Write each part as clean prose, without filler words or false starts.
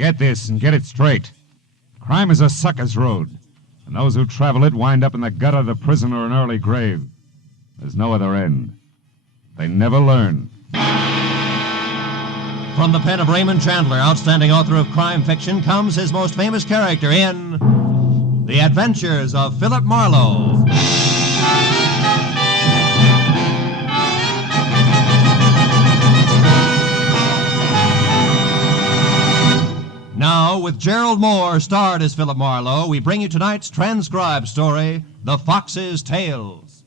Get this and get it straight. Crime is a sucker's road, and those who travel it wind up in the gutter of the prison or an early grave. There's no other end. They never learn. From the pen of Raymond Chandler, outstanding author of crime fiction, comes his most famous character in The Adventures of Philip Marlowe. Now, with Gerald Mohr starred as Philip Marlowe, we bring you tonight's transcribed story, The Fox's Tales.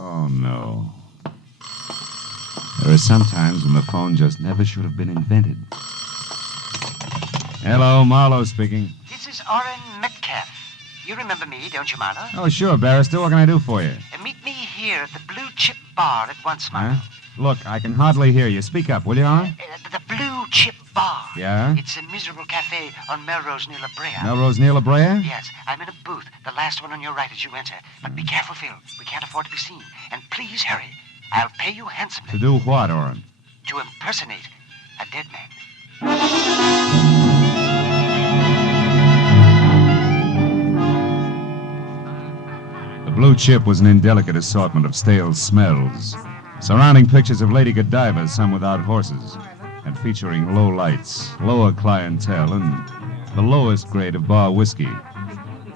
Oh, no. There are some times when the phone just never should have been invented. Hello, Marlowe speaking. This is Orrin Metcalf. You remember me, don't you, Marlowe? Oh, sure, barrister. What can I do for you? Meet me here at the Blue Chip Bar at once, Marlowe. Huh? Look, I can hardly hear you. Speak up, will you, Orrin? The Blue Chip Bar. Yeah? It's a miserable cafe on Melrose near La Brea. Melrose near La Brea? Yes, I'm in a booth, the last one on your right as you enter. But be careful, Phil. We can't afford to be seen. And please hurry. I'll pay you handsomely. To do what, Orrin? To impersonate a dead man. The Blue Chip was an indelicate assortment of stale smells, surrounding pictures of lady Godiva, some without horses, and featuring low lights, lower clientele, and the lowest grade of bar whiskey.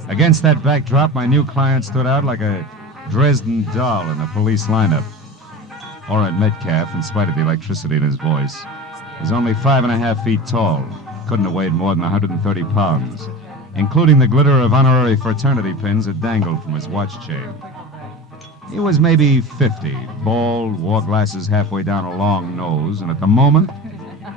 Against that backdrop, my new client stood out like a Dresden doll in a police lineup. Orrin Metcalf, in spite of the electricity in his voice, was only 5.5 feet tall, couldn't have weighed more than 130 pounds, including the glitter of honorary fraternity pins that dangled from his watch chain. He was maybe 50, bald, wore glasses halfway down a long nose, and at the moment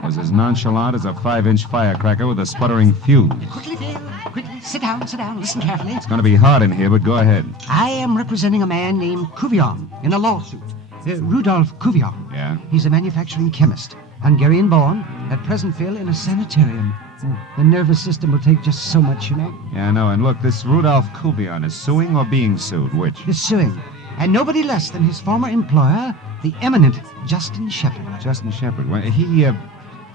was as nonchalant as a 5-inch firecracker with a sputtering fuse. Quickly, Phil. Quickly. Sit down. Listen carefully. It's going to be hot in here, but go ahead. I am representing a man named Cuvion in a lawsuit. Rudolph Cuvion. Yeah? He's a manufacturing chemist, Hungarian born, at present, Phil, in a sanitarium. The nervous system will take just so much, you know. Yeah, I know. And look, this Rudolph Cuvion is suing or being sued? Which? He's suing. And nobody less than his former employer, the eminent Justin Shepard. Justin Shepard. Well, he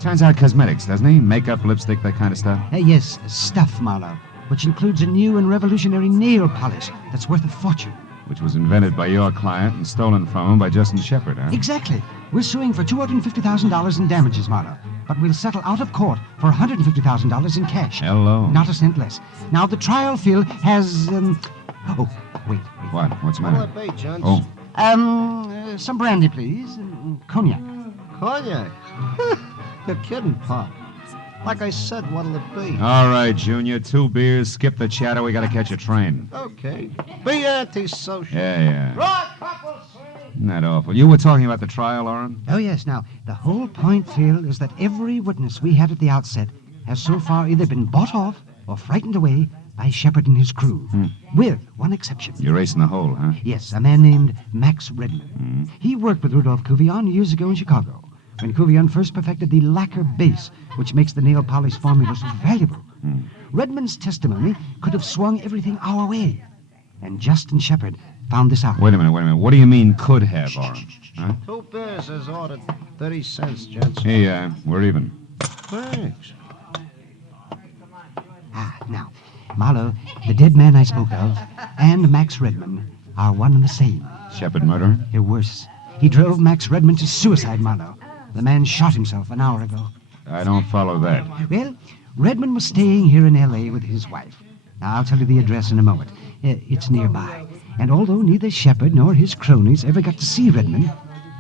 turns out cosmetics, doesn't he? Makeup, lipstick, that kind of stuff? Yes, stuff, Marlowe, which includes a new and revolutionary nail polish that's worth a fortune. Which was invented by your client and stolen from him by Justin Shepard, huh? Exactly. We're suing for $250,000 in damages, Marlowe. But we'll settle out of court for $150,000 in cash. Hello. Not a cent less. Now, the trial, Phil, has, Oh, wait. What? What's the matter? What'll it be, gents? Oh. Some brandy, please. Cognac. Cognac? You're kidding, Pop. Like I said, what'll it be? All right, Junior. 2 beers. Skip the chatter. We got to catch a train. Okay. Be antisocial. Yeah. Right, couple, Isn't that awful? You were talking about the trial, Orrin? Oh, yes. Now, the whole point, Phil, is that every witness we had at the outset has so far either been bought off or frightened away by Shepard and his crew. With one exception. You're racing the hole, huh? Yes, a man named Max Redman. He worked with Rudolph Cuvion years ago in Chicago, when Cuvion first perfected the lacquer base, which makes the nail polish formula so valuable. Redman's testimony could have swung everything our way. And Justin Shepard found this out. Wait a minute. What do you mean could have, Orrin? Huh? 2 beers is ordered. 30 cents, gents. Hey, we're even. Thanks. Now, Marlowe, the dead man I spoke of, and Max Redman are one and the same. Shepard murderer? They're worse. He drove Max Redman to suicide, Marlowe. The man shot himself an hour ago. I don't follow that. Well, Redman was staying here in L.A. with his wife. Now, I'll tell you the address in a moment. It's nearby. And although neither Shepard nor his cronies ever got to see Redman,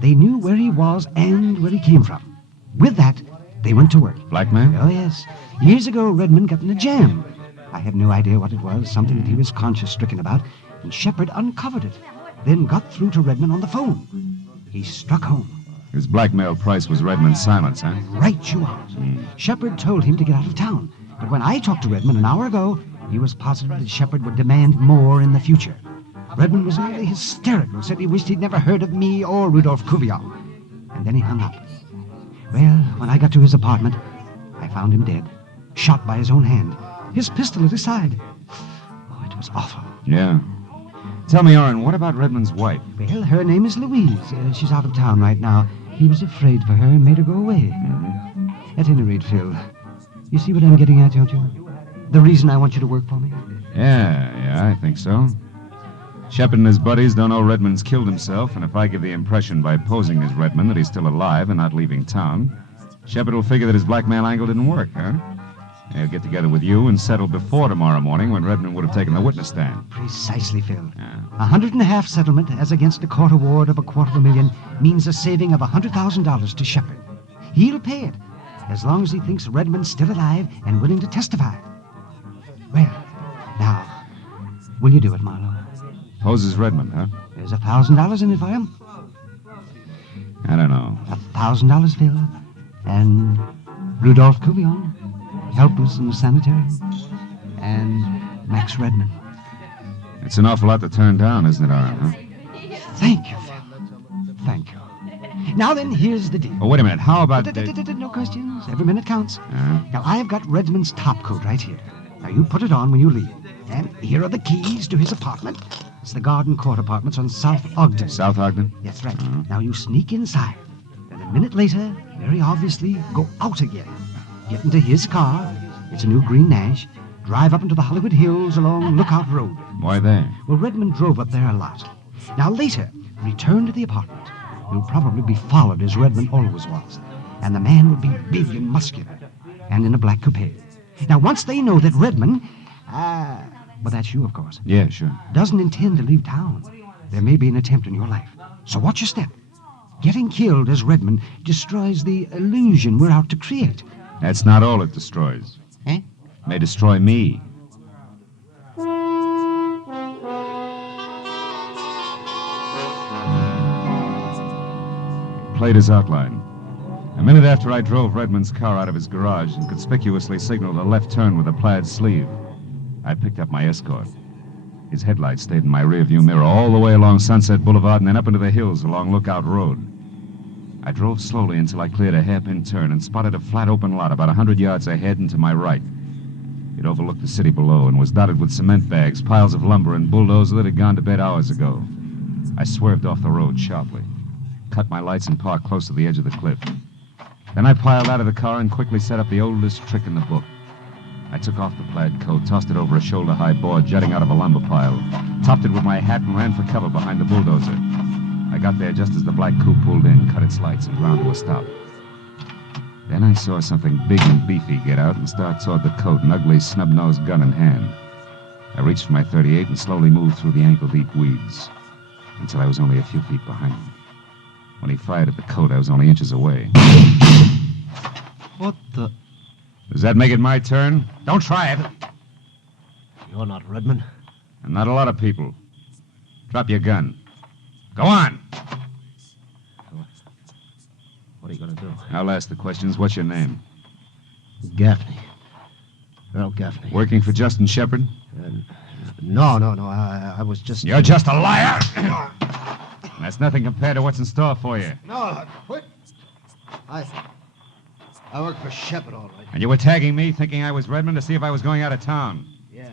they knew where he was and where he came from. With that, they went to work. Blackmail? Oh, yes. Years ago, Redman got in a jam. I have no idea what it was, something that he was conscience-stricken about, and Shepard uncovered it, then got through to Redman on the phone. He struck home. His blackmail price was Redman's silence, huh? Right you are. Shepard told him to get out of town, but when I talked to Redman an hour ago, he was positive that Shepard would demand more in the future. Redmond was nearly hysterical, said he wished he'd never heard of me or Rudolph Cuvion. And then he hung up. Well, when I got to his apartment, I found him dead, shot by his own hand, his pistol at his side. Oh, it was awful. Yeah. Tell me, Orrin, what about Redmond's wife? Well, her name is Louise. She's out of town right now. He was afraid for her and made her go away. At any rate, Phil, you see what I'm getting at, don't you? The reason I want you to work for me? Yeah, I think so. Shepard and his buddies don't know Redmond's killed himself, and if I give the impression by posing as Redmond that he's still alive and not leaving town, Shepard will figure that his blackmail angle didn't work, huh? He'll get together with you and settle before tomorrow morning when Redmond would have taken the witness stand. Precisely, Phil. Yeah. $150,000 settlement as against a court award of $250,000 means a saving of $100,000 to Shepard. He'll pay it as long as he thinks Redmond's still alive and willing to testify. Well, now, will you do it, Marlowe? Pose as Redmond, huh? There's $1,000 in it for him. I don't know. $1,000, Phil. And Rudolph Cuvion, helpless in the sanitarium. And Max Redmond. It's an awful lot to turn down, isn't it, Orrin, huh? Thank you, Phil. Thank you. Now then, here's the deal. Oh, wait a minute. How about... No questions. Every minute counts. Uh-huh. Now, I've got Redmond's top coat right here. Now, you put it on when you leave. And here are the keys to his apartment. It's the Garden Court Apartments on South Ogden. South Ogden? That's right. Uh-huh. Now, you sneak inside. Then a minute later, very obviously, go out again. Get into his car. It's a new green Nash. Drive up into the Hollywood Hills along Lookout Road. Why there? Well, Redmond drove up there a lot. Now, later, return to the apartment. You'll probably be followed as Redmond always was. And the man will be big and muscular. And in a black coupe. Now, once they know that Redmond... well, that's you, of course. Yeah, sure. Doesn't intend to leave town. There may be an attempt on your life. So watch your step. Getting killed as Redmond destroys the illusion we're out to create. That's not all it destroys. Eh? May destroy me. Played his outline. A minute after I drove Redmond's car out of his garage and conspicuously signaled a left turn with a plaid sleeve, I picked up my escort. His headlights stayed in my rearview mirror all the way along Sunset Boulevard and then up into the hills along Lookout Road. I drove slowly until I cleared a hairpin turn and spotted a flat open lot about 100 yards ahead and to my right. It overlooked the city below and was dotted with cement bags, piles of lumber, and bulldozers that had gone to bed hours ago. I swerved off the road sharply, cut my lights, and parked close to the edge of the cliff. Then I piled out of the car and quickly set up the oldest trick in the book. I took off the plaid coat, tossed it over a shoulder-high board jutting out of a lumber pile, topped it with my hat, and ran for cover behind the bulldozer. I got there just as the black coupe pulled in, cut its lights, and ground to a stop. Then I saw something big and beefy get out and start toward the coat, an ugly, snub-nosed gun in hand. I reached for my .38 and slowly moved through the ankle-deep weeds until I was only a few feet behind him. When he fired at the coat, I was only inches away. What the... Does that make it my turn? Don't try it. You're not Redmond. And not a lot of people. Drop your gun. Go on. What are you going to do? I'll ask the questions. What's your name? Gaffney. Earl Gaffney. Working for Justin Shepard? No. I was just... You're just a liar! That's nothing compared to what's in store for you. No, quit. I work for Shepard, all right. And you were tagging me, thinking I was Redmond, to see if I was going out of town. Yeah.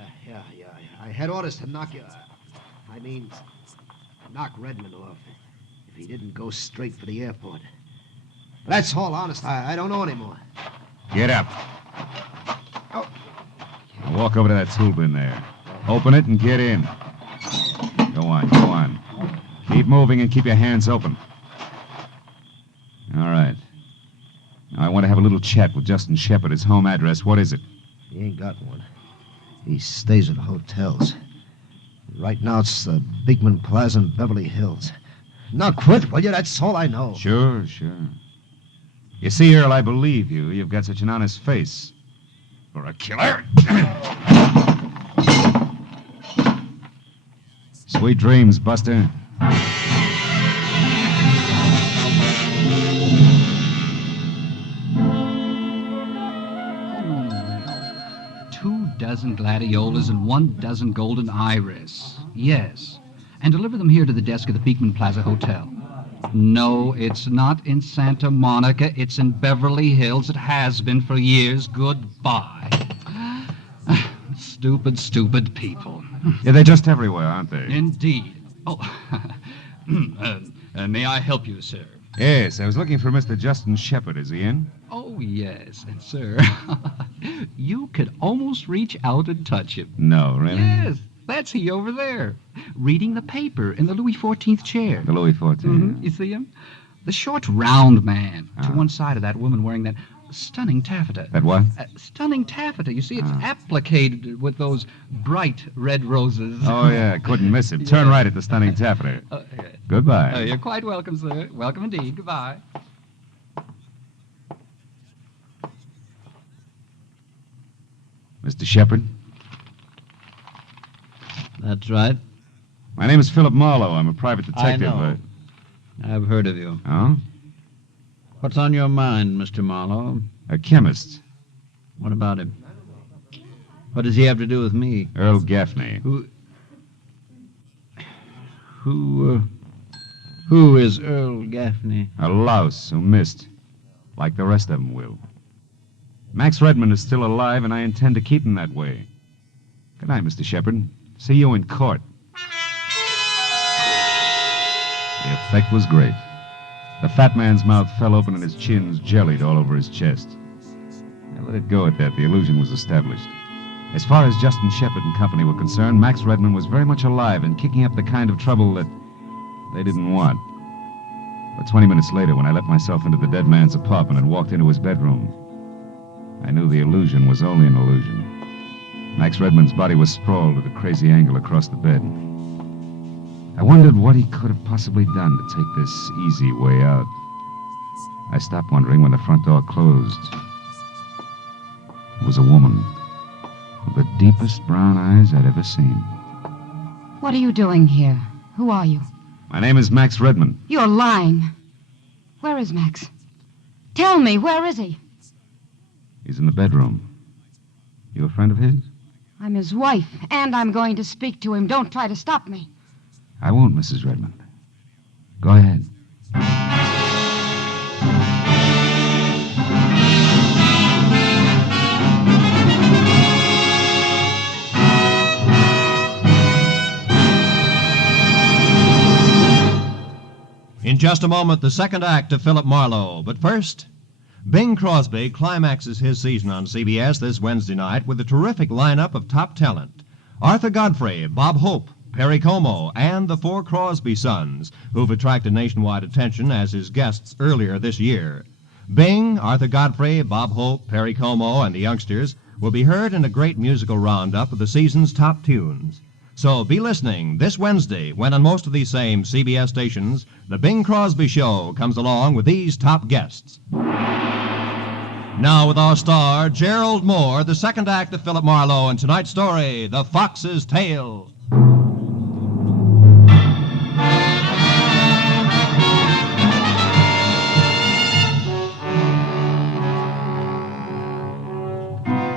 I had orders to knock you... knock Redmond off if he didn't go straight for the airport. But that's all, honest. I don't know anymore. Get up. Oh. Now walk over to that tool bin there. Open it and get in. Go on. Keep moving and keep your hands open. All right. Now, I want to have a little chat with Justin Shepard. His home address, what is it? He ain't got one. He stays at hotels. Right now, it's the Bigman Plaza in Beverly Hills. Now, quit, will you? That's all I know. Sure. You see, Earl, I believe you. You've got such an honest face. For a killer. Sweet dreams, Buster. Dozen gladiolas and 1 dozen golden iris. Yes. and deliver them here to the desk of the Beekman Plaza Hotel. No, it's not in Santa Monica. It's in Beverly Hills. It has been for years. Goodbye. Stupid, stupid people. Yeah, they're just everywhere, aren't they? Indeed. Oh, may I help you, sir? Yes, I was looking for Mr. Justin Shepard. Is he in? Oh, yes, sir. You could almost reach out and touch him. No, really? Yes, that's he over there, reading the paper in the Louis XIV chair. The Louis XIV. Mm-hmm. You see him? The short, round man to Ah. one side of that woman wearing that stunning taffeta. That what? Stunning taffeta. You see, it's applicated with those bright red roses. Oh, yeah, couldn't miss him. Turn right at the stunning taffeta. Goodbye. You're quite welcome, sir. Welcome indeed. Goodbye. Mr. Shepard? That's right. My name is Philip Marlowe. I'm a private detective. I know. I've heard of you. Oh? What's on your mind, Mr. Marlowe? A chemist. What about him? What does he have to do with me? Earl Gaffney. Who is Earl Gaffney? A louse who missed. Like the rest of them will. Max Redmond is still alive, and I intend to keep him that way. Good night, Mr. Shepard. See you in court. The effect was great. The fat man's mouth fell open and his chins jellied all over his chest. I let it go at that. The illusion was established. As far as Justin Shepard and company were concerned, Max Redmond was very much alive and kicking up the kind of trouble that they didn't want. But 20 minutes later, when I let myself into the dead man's apartment and walked into his bedroom, I knew the illusion was only an illusion. Max Redmond's body was sprawled at a crazy angle across the bed. I wondered what he could have possibly done to take this easy way out. I stopped wondering when the front door closed. It was a woman with the deepest brown eyes I'd ever seen. What are you doing here? Who are you? My name is Max Redmond. You're lying. Where is Max? Tell me, where is he? He's in the bedroom. You a friend of his? I'm his wife, and I'm going to speak to him. Don't try to stop me. I won't, Mrs. Redmond. Go ahead. In just a moment, the second act of Philip Marlowe. But first, Bing Crosby climaxes his season on CBS this Wednesday night with a terrific lineup of top talent. Arthur Godfrey, Bob Hope, Perry Como, and the four Crosby sons, who've attracted nationwide attention as his guests earlier this year. Bing, Arthur Godfrey, Bob Hope, Perry Como, and the youngsters will be heard in a great musical roundup of the season's top tunes. So be listening this Wednesday when on most of these same CBS stations, the Bing Crosby Show comes along with these top guests. Now with our star, Gerald Mohr, the second act of Philip Marlowe, and tonight's story, The Fox's Tale.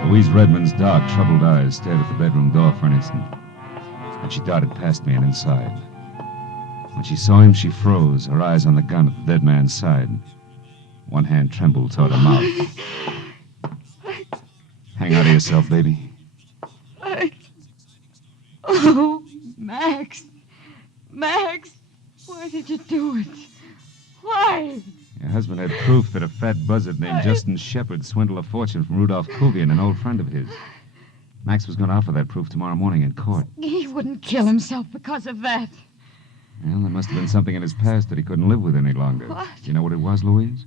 Louise Redmond's dark, troubled eyes stared at the bedroom door for an instant. Then she darted past me and inside. When she saw him, she froze, her eyes on the gun at the dead man's side. One hand trembled toward her mouth. Hang on to yourself, baby. Oh, Max. Max, why did you do it? Why? Your husband had proof that a fat buzzard named Justin Shepard swindled a fortune from Rudolph Kuvian, an old friend of his. Max was going to offer that proof tomorrow morning in court. He wouldn't kill himself because of that. Well, there must have been something in his past that he couldn't live with any longer. What? You know what it was, Louise?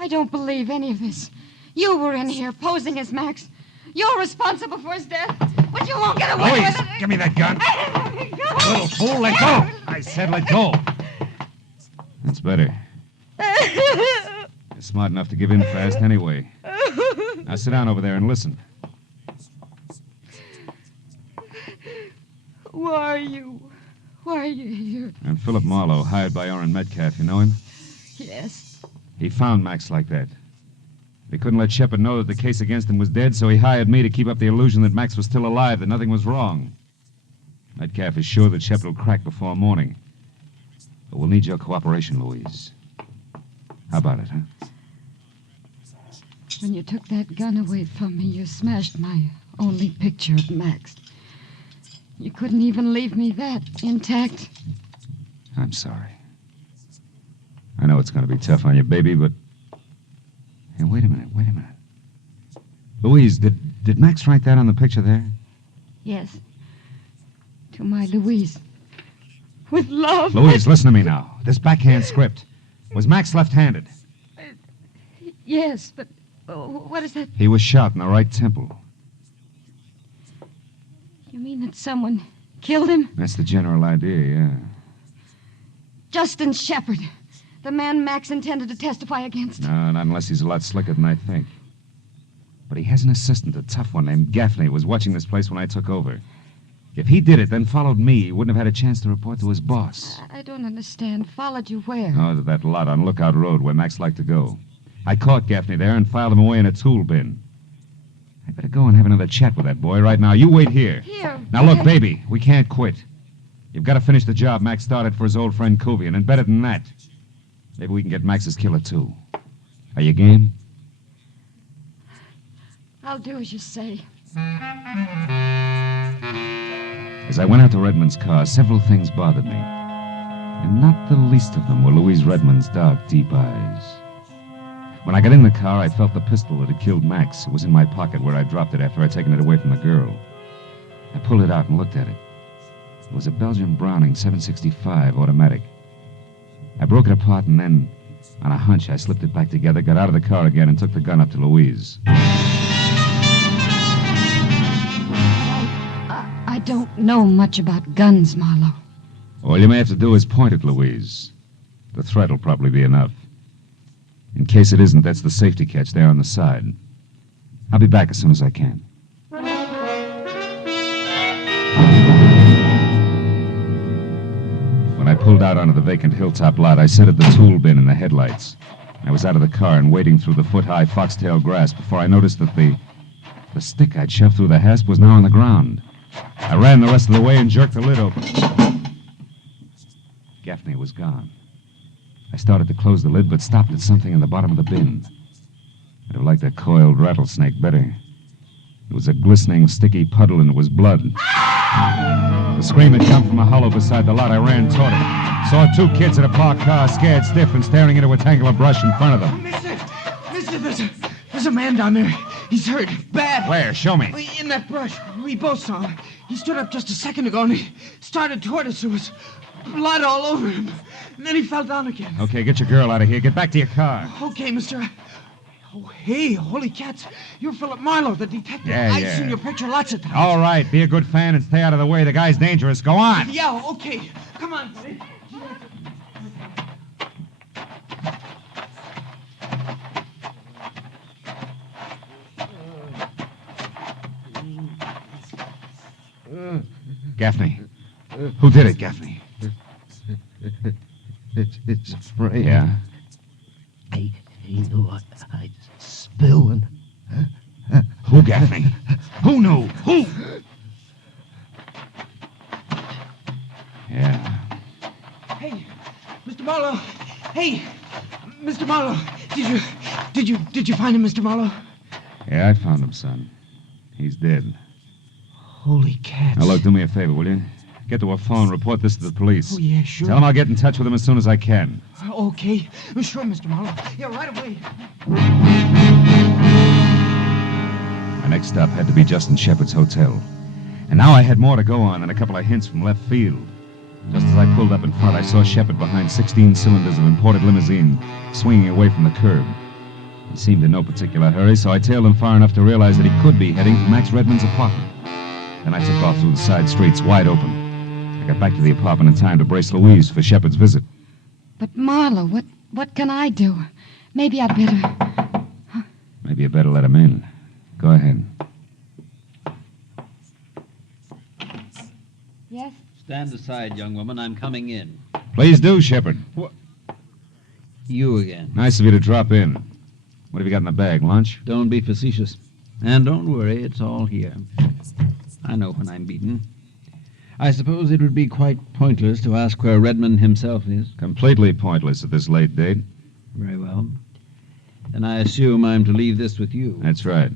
I don't believe any of this. You were in here posing as Max. You're responsible for his death, but you won't get away with it. Give me that gun. Let me go. Little fool, let go. I said let go. That's better. You're smart enough to give in fast anyway. Now sit down over there and listen. Who are you? Why are you here? I'm Philip Marlowe, hired by Orrin Metcalf. You know him? Yes. He found Max like that. He couldn't let Shepard know that the case against him was dead, so he hired me to keep up the illusion that Max was still alive, that nothing was wrong. Metcalf is sure that Shepard will crack before morning. But we'll need your cooperation, Louise. How about it, huh? When you took that gun away from me, you smashed my only picture of Max. You couldn't even leave me that intact. I'm sorry. I know it's going to be tough on you, baby, but... Hey, wait a minute. Louise, did Max write that on the picture there? Yes. To my Louise. With love. Louise, listen to me now. This backhand script. Was Max left-handed? Yes, but what is that? He was shot in the right temple. You mean that someone killed him? That's the general idea, yeah. Justin Shepard. The man Max intended to testify against. No, not unless he's a lot slicker than I think. But he has an assistant, a tough one named Gaffney, who was watching this place when I took over. If he did it, then followed me, he wouldn't have had a chance to report to his boss. I don't understand. Followed you where? Oh, to that lot on Lookout Road where Max liked to go. I caught Gaffney there and filed him away in a tool bin. I better go and have another chat with that boy right now. You wait here. Here. Now, look, baby, we can't quit. You've got to finish the job Max started for his old friend Kuvian, and better than that, maybe we can get Max's killer, too. Are you game? I'll do as you say. As I went out to Redmond's car, several things bothered me. And not the least of them were Louise Redmond's dark, deep eyes. When I got in the car, I felt the pistol that had killed Max. It was in my pocket where I dropped it after I'd taken it away from the girl. I pulled it out and looked at it. It was a Belgian Browning 765 automatic. I broke it apart and then, on a hunch, I slipped it back together, got out of the car again, and took the gun up to Louise. I don't know much about guns, Marlowe. All you may have to do is point it, Louise. The threat will probably be enough. In case it isn't, that's the safety catch there on the side. I'll be back as soon as I can. When I pulled out onto the vacant hilltop lot, I centered the tool bin in the headlights. I was out of the car and wading through the foot-high foxtail grass before I noticed that the stick I'd shoved through the hasp was now on the ground. I ran the rest of the way and jerked the lid open. Gaffney was gone. I started to close the lid, but stopped at something in the bottom of the bin. I'd have liked a coiled rattlesnake better. It was a glistening, sticky puddle, and it was blood. The scream had come from a hollow beside the lot. I ran toward it. Saw two kids in a parked car, scared stiff and staring into a tangle of brush in front of them. Mister, there's a man down there. He's hurt. Bad. Where? Show me. In that brush. We both saw him. He stood up just a second ago and he started toward us. There was blood all over him. And then he fell down again. Okay, get your girl out of here. Get back to your car. Okay, mister. Oh, hey, holy cats. You're Philip Marlowe, the detective. Yeah, I've yeah. seen your picture lots of times. All right, be a good fan and stay out of the way. The guy's dangerous. Go on. Yeah, okay. Come on, buddy. Gaffney. Who did it, Gaffney? It's a frame. Yeah? I knew I'd spill and... Who, Gaffney? Who knew? Who? Yeah. Hey, Mr. Marlowe. Hey, Mr. Marlowe. Did you find him, Mr. Marlowe? Yeah, I found him, son. He's dead. Holy cats. Now, look, do me a favor, will you? Get to a phone, report this to the police. Oh, yeah, sure. Tell them I'll get in touch with them as soon as I can. Okay. Sure, Mr. Marlowe. Yeah, right away. My next stop had to be Justin Shepard's hotel. And now I had more to go on than a couple of hints from left field. Just as I pulled up in front, I saw Shepard behind 16 cylinders of imported limousine, swinging away from the curb. He seemed in no particular hurry, so I tailed him far enough to realize that he could be heading for Max Redmond's apartment. Then I took off through the side streets, wide open. I got back to the apartment in time to brace Louise for Shepard's visit. But Marlowe, what can I do? Maybe I'd better... Maybe you better let him in. Go ahead. Yes? Stand aside, young woman. I'm coming in. Please do, Shepard. You again. Nice of you to drop in. What have you got in the bag, lunch? Don't be facetious. And don't worry, it's all here. I know when I'm beaten. I suppose it would be quite pointless to ask where Redmond himself is. Completely pointless at this late date. Very well. Then I assume I'm to leave this with you. That's right.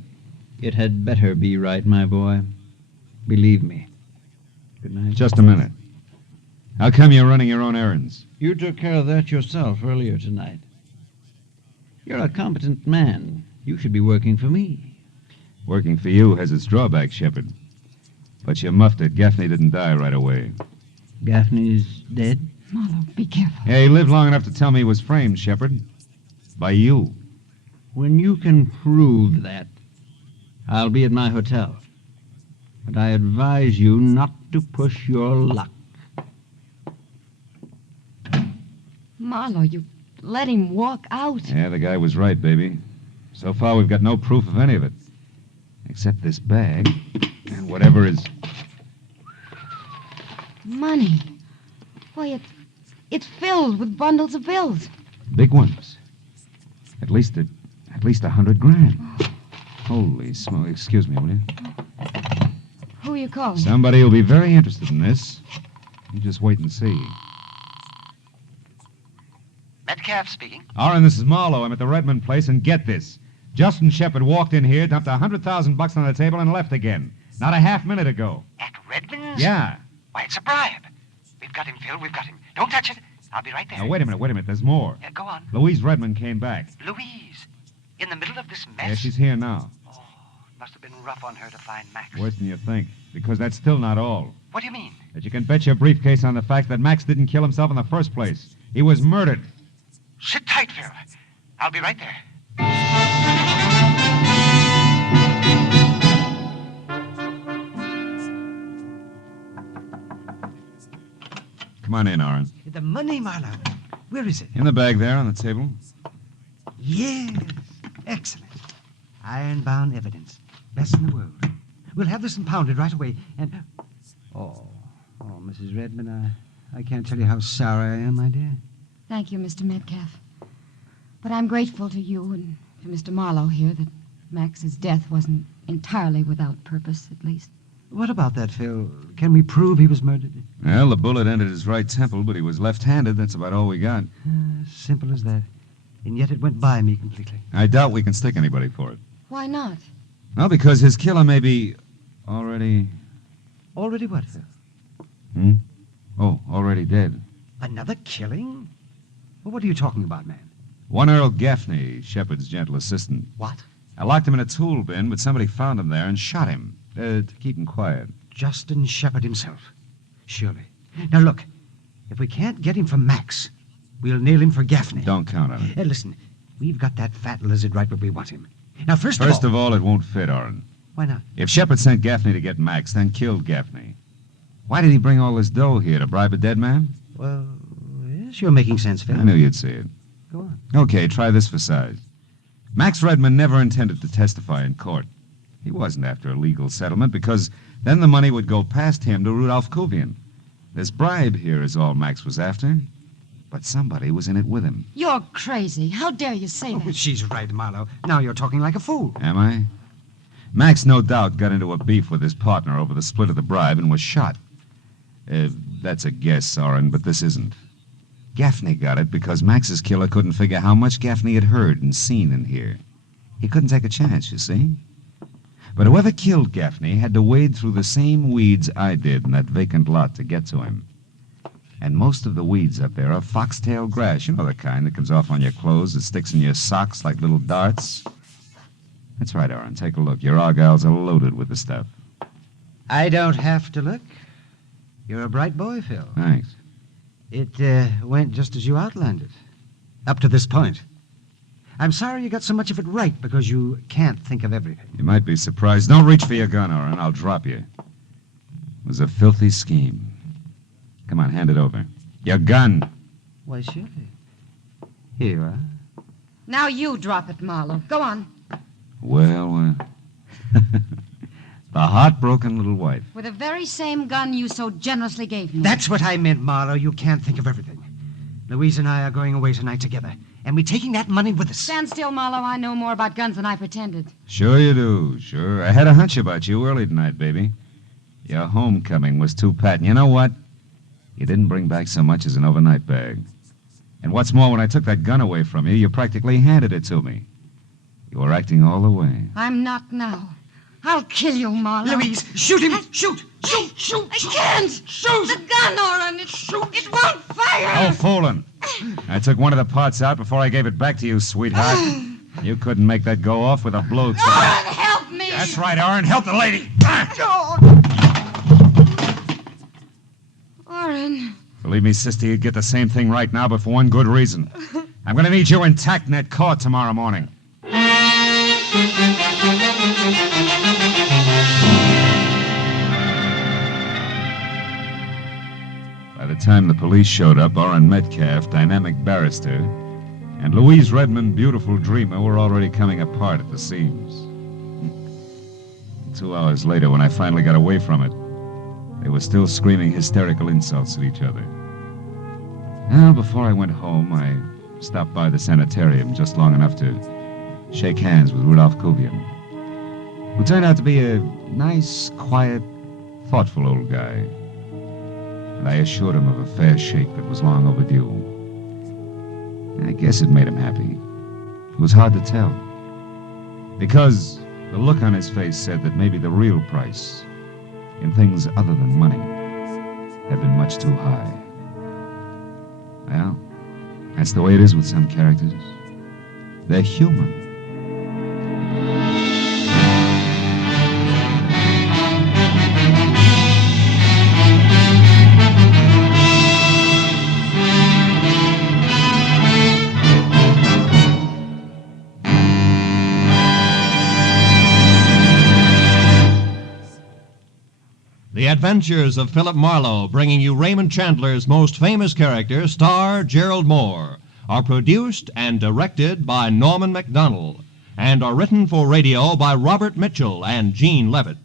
It had better be right, my boy. Believe me. Good night. Just a minute. How come you're running your own errands? You took care of that yourself earlier tonight. You're a competent man. You should be working for me. Working for you has its drawbacks, Shepard. But you muffed it. Gaffney didn't die right away. Gaffney's dead? Marlowe, be careful. Yeah, he lived long enough to tell me he was framed, Shepard. By you. When you can prove that, I'll be at my hotel. But I advise you not to push your luck. Marlowe, you let him walk out. Yeah, the guy was right, baby. So far, we've got no proof of any of it. Except this bag and whatever is... Money. Why, it's filled with bundles of bills. Big ones. At least 100 grand. Holy smoke. Excuse me, will you? Who are you calling? Somebody will be very interested in this. You just wait and see. Metcalf speaking. Oren, this is Marlowe. I'm at the Redmond place, and get this. Justin Shepard walked in here, dumped $100,000 on the table, and left again. Not a half minute ago. At Redmond's? Yeah. Why, it's a bribe. We've got him, Phil. We've got him. Don't touch it. I'll be right there. Now, wait a minute. There's more. Yeah, go on. Louise Redmond came back. Louise, in the middle of this mess? Yeah, she's here now. Oh, it must have been rough on her to find Max. Worse than you think, because that's still not all. What do you mean? That you can bet your briefcase on the fact that Max didn't kill himself in the first place. He was murdered. Sit tight, Phil. I'll be right there. Come on in, Oren. The money, Marlowe. Where is it? In the bag there on the table. Yes. Excellent. Iron-bound evidence. Best in the world. We'll have this impounded right away, and... Oh, Mrs. Redmond, I can't tell you how sorry I am, my dear. Thank you, Mr. Metcalf. But I'm grateful to you and to Mr. Marlowe here that Max's death wasn't entirely without purpose, at least. What about that, Phil? Can we prove he was murdered? Well, the bullet entered his right temple, but he was left-handed. That's about all we got. Simple as that. And yet it went by me completely. I doubt we can stick anybody for it. Why not? Well, because his killer may be already... Already what, Phil? Oh, already dead. Another killing? Well, what are you talking about, man? One Earl Gaffney, Shepard's gentle assistant. What? I locked him in a tool bin, but somebody found him there and shot him. To keep him quiet. Justin Shepard himself. Surely. Now, look. If we can't get him for Max, we'll nail him for Gaffney. Don't count on it. Listen, we've got that fat lizard right where we want him. Now, first of all, it won't fit, Oren. Why not? If Shepard sent Gaffney to get Max, then killed Gaffney, why did he bring all this dough here, to bribe a dead man? Well, yes, you're making sense, Phil. I knew you'd see it. Go on. Okay, try this for size. Max Redmond never intended to testify in court. He wasn't after a legal settlement, because then the money would go past him to Rudolph Kuvian. This bribe here is all Max was after. But somebody was in it with him. You're crazy. How dare you say that? She's right, Marlowe. Now you're talking like a fool. Am I? Max, no doubt, got into a beef with his partner over the split of the bribe and was shot. That's a guess, Oren, but this isn't. Gaffney got it because Max's killer couldn't figure how much Gaffney had heard and seen in here. He couldn't take a chance, you see? But whoever killed Gaffney had to wade through the same weeds I did in that vacant lot to get to him. And most of the weeds up there are foxtail grass. You know the kind that comes off on your clothes, that sticks in your socks like little darts. That's right, Oren. Take a look. Your argyles are loaded with the stuff. I don't have to look. You're a bright boy, Phil. Thanks. It went just as you outlined it. Up to this point. I'm sorry you got so much of it right because you can't think of everything. You might be surprised. Don't reach for your gun, Oren. I'll drop you. It was a filthy scheme. Come on, hand it over. Your gun. Why, surely. Here you are. Now you drop it, Marlowe. Go on. Well, the heartbroken little wife. With the very same gun you so generously gave me. That's what I meant, Marlowe. You can't think of everything. Louise and I are going away tonight together, and we're taking that money with us. Stand still, Marlowe. I know more about guns than I pretended. Sure you do, sure. I had a hunch about you early tonight, baby. Your homecoming was too pat. And you know what? You didn't bring back so much as an overnight bag. And what's more, when I took that gun away from you, you practically handed it to me. You were acting all the way. I'm not now. I'll kill you, Marlowe. Louise, shoot him! Shoot! Shoot! I can't! Shoot! The gun, Oren! It won't fire! No fooling. I took one of the parts out before I gave it back to you, sweetheart. You couldn't make that go off with a blow. Oren, help me! That's right, Oren. Help the lady. Oren. Believe me, sister, you'd get the same thing right now, but for one good reason. I'm going to need you intact in that court tomorrow morning. By the time the police showed up, Orrin Metcalf, dynamic barrister, and Louise Redmond, beautiful dreamer, were already coming apart at the seams. 2 hours later, when I finally got away from it, they were still screaming hysterical insults at each other. Now, before I went home, I stopped by the sanitarium just long enough to shake hands with Rudolph Kuvian, who turned out to be a nice, quiet, thoughtful old guy. And I assured him of a fair shake that was long overdue. I guess it made him happy. It was hard to tell, because the look on his face said that maybe the real price in things other than money had been much too high. Well, that's the way it is with some characters. They're human. The Adventures of Philip Marlowe, bringing you Raymond Chandler's most famous character, star Gerald Mohr, are produced and directed by Norman MacDonald and are written for radio by Robert Mitchell and Gene Levitt.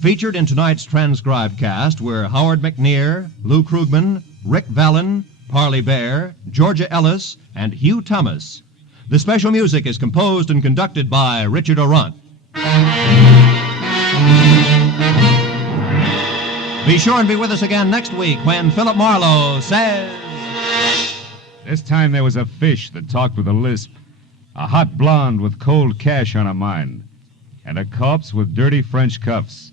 Featured in tonight's transcribed cast were Howard McNear, Lou Krugman, Rick Vallon, Parley Bear, Georgia Ellis, and Hugh Thomas. The special music is composed and conducted by Richard Orant. Be sure and be with us again next week when Philip Marlowe says... This time there was a fish that talked with a lisp, a hot blonde with cold cash on her mind, and a corpse with dirty French cuffs.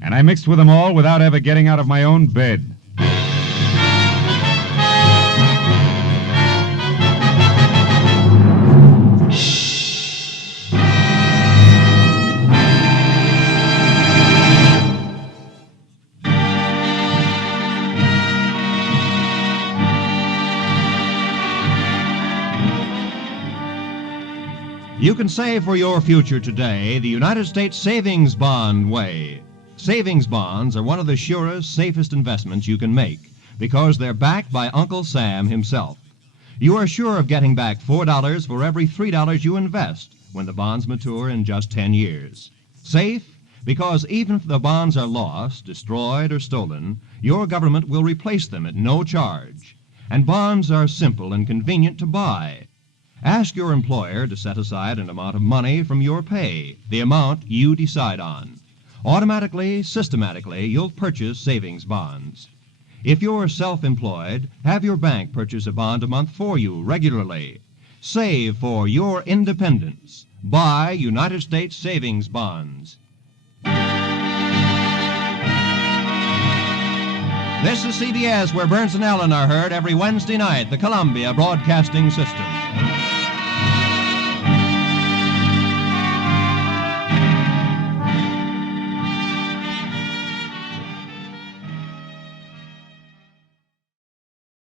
And I mixed with them all without ever getting out of my own bed. You can save for your future today the United States Savings Bond way. Savings bonds are one of the surest, safest investments you can make because they're backed by Uncle Sam himself. You are sure of getting back $4 for every $3 you invest when the bonds mature in just 10 years. Safe because even if the bonds are lost, destroyed, or stolen, your government will replace them at no charge. And bonds are simple and convenient to buy. Ask your employer to set aside an amount of money from your pay, the amount you decide on. Automatically, systematically, you'll purchase savings bonds. If you're self-employed, have your bank purchase a bond a month for you regularly. Save for your independence. Buy United States savings bonds. This is CBS, where Burns and Allen are heard every Wednesday night, the Columbia Broadcasting System.